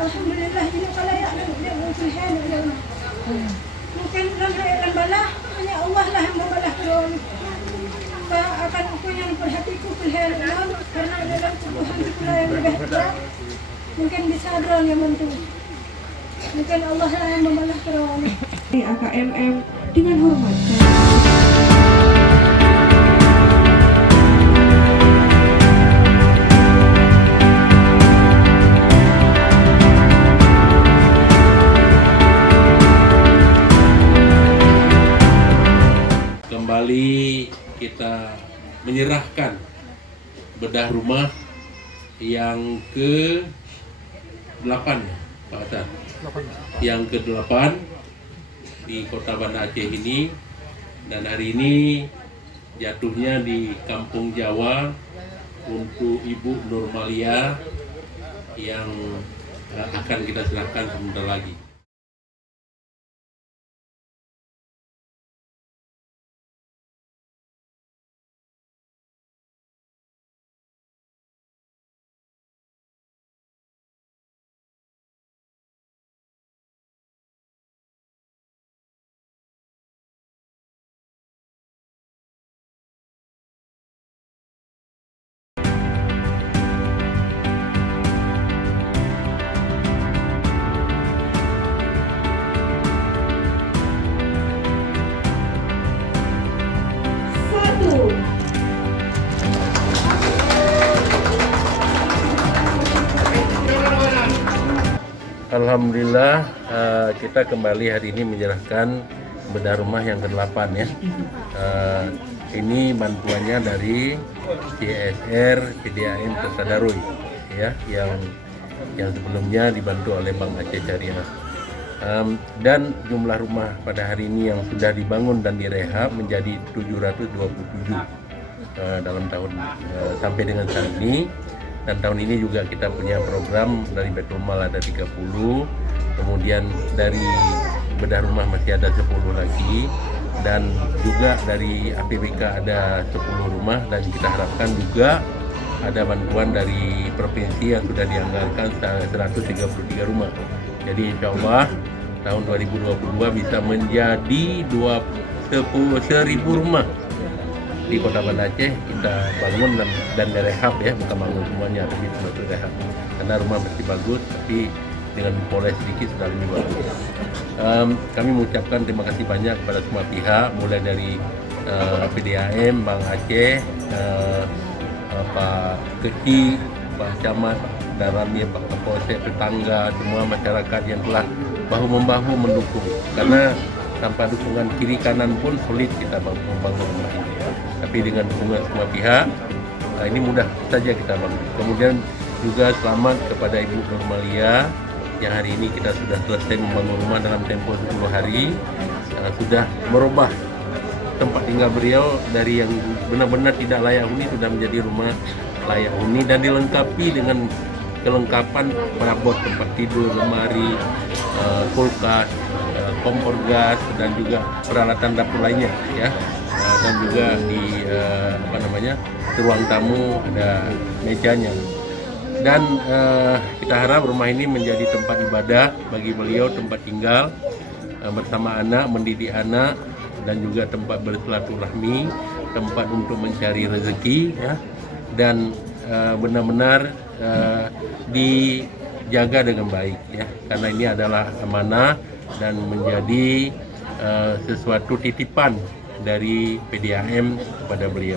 Alhamdulillah ini kalayak dia berfirhan dia. Mungkin lan balah hanya Allah lah yang membalah terus. Akan aku yang perhatiku filhal karena dalam Tuhan pula yang lebih hebat. Mungkin bisa drone yang bantu. Mungkin Allah lah yang membalah terus. AKMM dengan hormat. Kembali kita menyerahkan bedah rumah yang ke-8 Pak Hasan. Yang ke-8 di Kota Banda Aceh ini, dan hari ini jatuhnya di Kampung Jawa untuk Ibu Nurmalia yang akan kita serahkan sebentar lagi. Alhamdulillah kita kembali hari ini menyerahkan bedah rumah yang ke-8 ya. Ini bantuannya dari CSR PDAM Tasadarui ya, yang sebelumnya dibantu oleh Bank Aceh Syariah. Dan jumlah rumah pada hari ini yang sudah dibangun dan direhab menjadi 727 dalam tahun sampai dengan saat ini. Dan tahun ini juga kita punya program dari Baitul Mal ada 30, kemudian dari bedah rumah masih ada 10 lagi, dan juga dari APBK ada 10 rumah, dan kita harapkan juga ada bantuan dari provinsi yang sudah dianggarkan 133 rumah. Jadi insya Allah tahun 2022 bisa menjadi 1.000 rumah di Kota Banda Aceh kita bangun dan direhab ya, bukan bangun semuanya tapi cuma direhab karena rumah masih bagus tapi dengan poles sedikit sudah lebih bagus. Kami mengucapkan terima kasih banyak kepada semua pihak, mulai dari PDAM, Bank Aceh, Pak Keti, Pak Camat, Darami, Pak Kapolsek, tetangga, semua masyarakat yang telah bahu-membahu mendukung, karena tanpa dukungan kiri kanan pun sulit kita membangun rumah ini. Tapi dengan dukungan semua pihak, ini mudah saja kita bangun. Kemudian juga selamat kepada Ibu Nurmalia yang hari ini kita sudah selesai membangun rumah dalam tempo 10 hari. Sudah merubah tempat tinggal beliau dari yang benar-benar tidak layak huni sudah menjadi rumah layak huni, dan dilengkapi dengan kelengkapan perabot tempat tidur, lemari, kulkas, kompor gas, dan juga peralatan dapur lainnya ya. Dan juga di ruang tamu ada mejanya. Dan kita harap rumah ini menjadi tempat ibadah bagi beliau, tempat tinggal bersama anak, mendidik anak, dan juga tempat bersilaturahmi, tempat untuk mencari rezeki ya. Dan benar-benar dijaga dengan baik ya, karena ini adalah amanah dan menjadi sesuatu titipan dari PDAM kepada beliau.